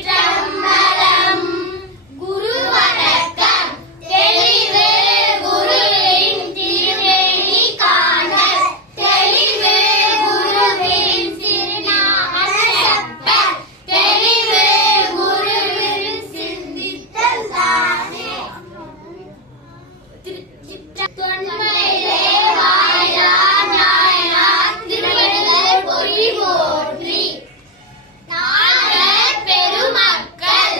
திருச்சிற்றம்பலம். குரு வணக்கம். தெளிவு குருவின் திருமேனி காண, தெளிவு குருவின் திருநாமம் செப்ப, தெளிவு குருவின் சிந்தித்தல் தானே. தொன்மையிலே வாய்தான் நாயனார் திருவடிகள் போற்றி போற்றி. நாங்கள் பெருமக்கள்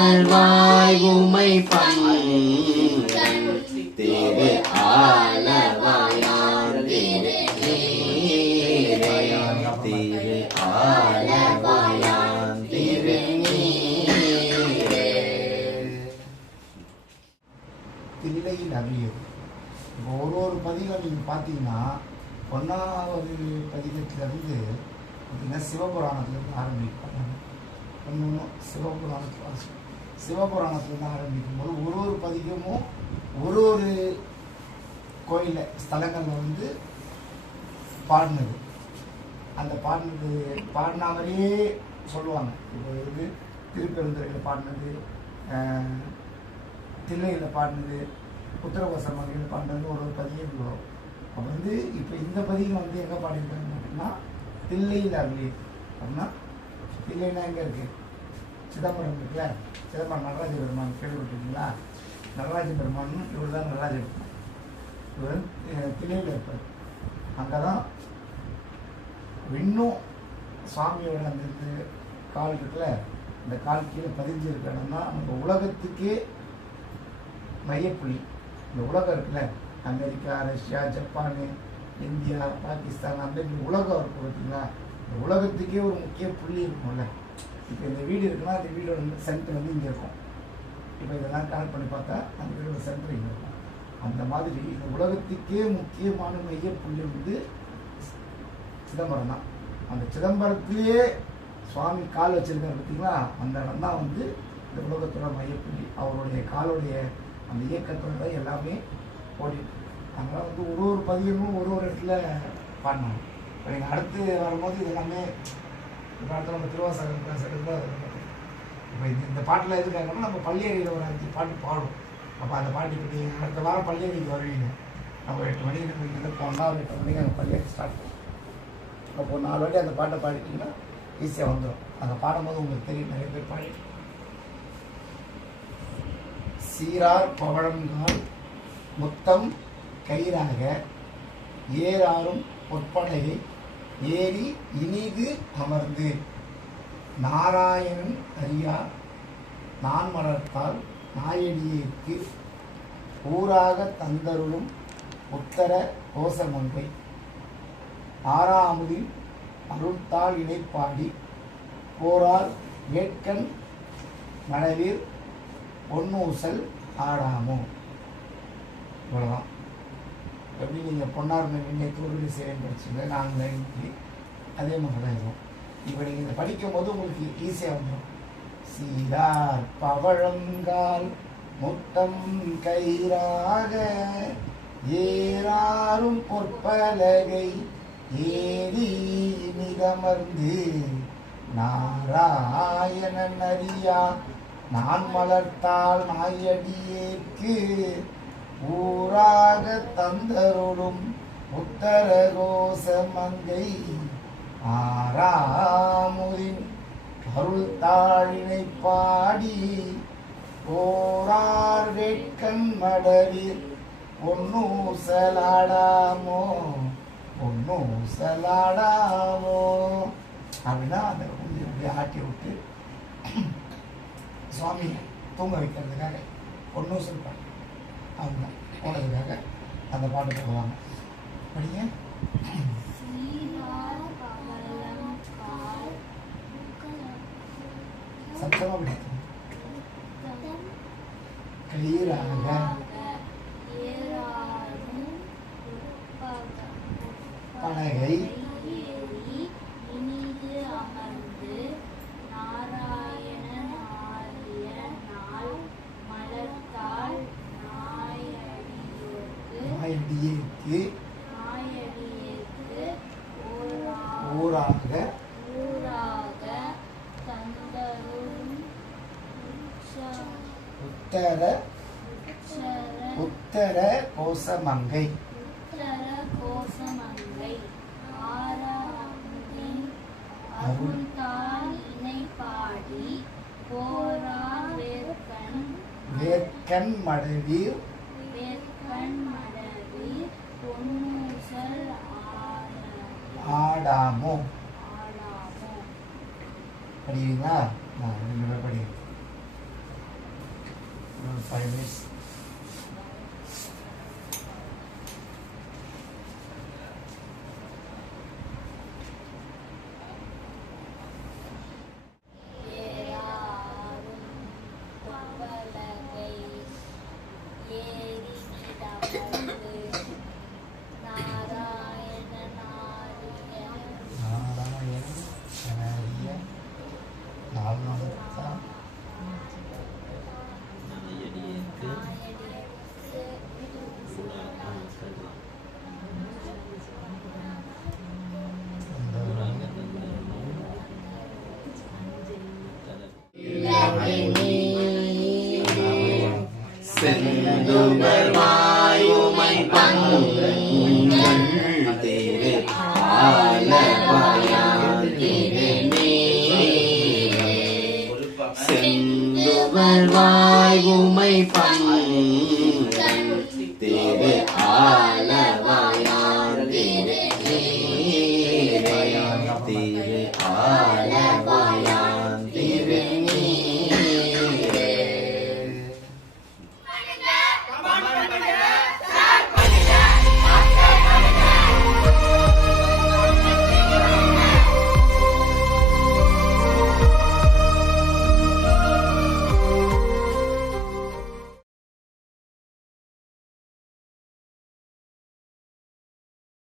அமர்வாய் உமை பங்கன் திரு ஆலவாயான் திரு ஆலவாயான் தில்லையில் அருளியது. இப்போ ஒரு பதிகம் நீங்கள் பார்த்தீங்கன்னா 1வது பதிகத்திலிருந்து பார்த்தீங்கன்னா சிவபுராணத்துலேருந்து ஆரம்பிப்பாங்க. ஒன்று சிவபுராணத்துலேருந்து ஆரம்பிக்கும்போது ஒரு பதிகமும் ஒரு கோயிலில் ஸ்தலங்களில் பாடினது. அந்த பாடின மாதிரியே சொல்லுவாங்க. இப்போ திருப்பெருந்துறையில் பாடினது, தில்லையில் பாடினது, உத்தரகோச மலையில் பாடினது ஒரு பதிகம் வரும். அப்போ இப்போ இந்த பதிகம் எங்கே பாடியிருக்காங்க அப்படின்னா தில்லையில் அருளியது. அப்படின்னா தில்லைன்னா எங்கே இருக்குது? சிதம்பரம் இருக்குல்ல, சிதம்பரம் நடராஜ பெருமான் கேள்விப்பட்டிருக்கீங்களா? நடராஜ பெருமான் இவர் தான் நடராஜ பெருமான். இவர் தில்லையில் இருப்பார். அங்கே தான் இன்னும் சுவாமியோட அந்த கால் இருக்குல்ல, இந்த கால் கீழே பதிஞ்சிருக்க இடம் தான் நம்ம உலகத்துக்கே மையப்புள்ளி. இந்த உலகம் இருக்குல்ல, America, Russia, Japan, India, Pakistan, அந்த உலகம் இருக்கும் பார்த்தீங்களா? இந்த உலகத்துக்கே ஒரு முக்கிய புள்ளி இருக்கும்ல. இப்போ இந்த வீடு இருக்குன்னா அந்த வீடோட சென்டர் இங்கே இருக்கும். இப்போ இதெல்லாம் கனெக்ட் பண்ணி பார்த்தா அந்த வீடோட சென்டர் இங்கே இருக்கும். அந்த மாதிரி இந்த உலகத்துக்கே முக்கியமான மைய புள்ளி சிதம்பரம் தான். அந்த சிதம்பரத்திலேயே சுவாமி கால் வச்சிருக்காரு பார்த்தீங்களா? அந்த இடம் தான் இந்த உலகத்தோட மையப்புள்ளி. அவருடைய காலுடைய அந்த இயக்கத்தோட தான் எல்லாமே ஓடிட்டு. அதனால் ஒரு பதிகமும் ஒரு இடத்துல பாடினாங்க. இப்போ நீங்கள் அடுத்து வரும்போது இது எல்லாமே இப்போ அடுத்த நம்ம திருவாசகம் பேசுகிறது. இப்போ இந்த பாட்டில் எதுக்காகனா நம்ம பள்ளியறையில் ஒரு 5 பாட்டு பாடும். அப்போ அந்த பாட்டு இப்போ நீங்கள் அடுத்த வாரம் பள்ளியறைக்கு வருவீங்க. நம்ம 8 மணிக்கு இங்கே போனால் ஒரு 8 மணிக்கு அந்த பள்ளியறை ஸ்டார்ட் பண்ணுவோம். அப்போ 4 வாட்டி அந்த பாட்டை பாடிட்டிங்கன்னா ஈஸியாக வந்துடும். அந்த பாடும்போது உங்களுக்கு தெரியும், நிறைய பேர் பாடி. சீரார் பவழங்கால் முத்தம் கயிறாக ஏறாரும் பொற்பனையை ஏறி இனிது அமர்ந்து நாராயணன் அறியா நான் மலர்த்தால் நாயடியேற்கு ஊராக தந்தருளும் உத்தர கோசமங்கை ஆறாமுதில் அருள்தாள் இணைப்பாடி போரார் வேட்கண் மணவீர் பொன்னூசல் ஆடாமோ. இவ்வளோதான். எப்படி நீங்கள் பொன்னார் நேற்று ஒரு சேவை படிச்சுங்க, நாங்கள் இன்னைக்கு அதே மாதிரி தான் இருக்கும். இப்போ நீங்கள் இதை படிக்கும் போது உங்களுக்கு ஈஸியாக வந்துடும். சீரார் பவழங்கால் முத்தம் கயிறாக ஏறாரும் பொற்பலகை ஏறி மிதமர்ந்து நாராயணன் அறியா நான் மலர்த்தால் நாயடியேற்கு ஊராக தந்தருளும் உத்தரகோச மங்கை ஆறாமுதின் அருள் தாழினை பாடி போரார் வேட்கண் மடலில் பொன்னூசலாடாமோ அப்படின்னா அந்த அப்படியே ஆட்டி விட்டு சுவாமி தூங்க வைக்கிறதுக்காக பொன்னூசல் பாட்டு அவங்க போனதுக்காக அந்த பாட்டு போடுவாங்க. படிங்க. சத்தமா பிடிக்கும். கயிறாக பலகை ஊராக உத்தர கோசமங்கை வேர்க்கண் மடவீர் ஆடாமோ. படிக்கிறீங்களா? 2 பேர் படிக்கிறேன். 5 minutes. ஏறாரும் பலகை ஏறி கிடப்பது நாராயண நாரியன் செந்துமர்வாய் உமை பங்கள் திரு ஆலவாயாதிரே செந்துமர்வாய் உமை பங்கள் திரு ஆலவாயாதிரே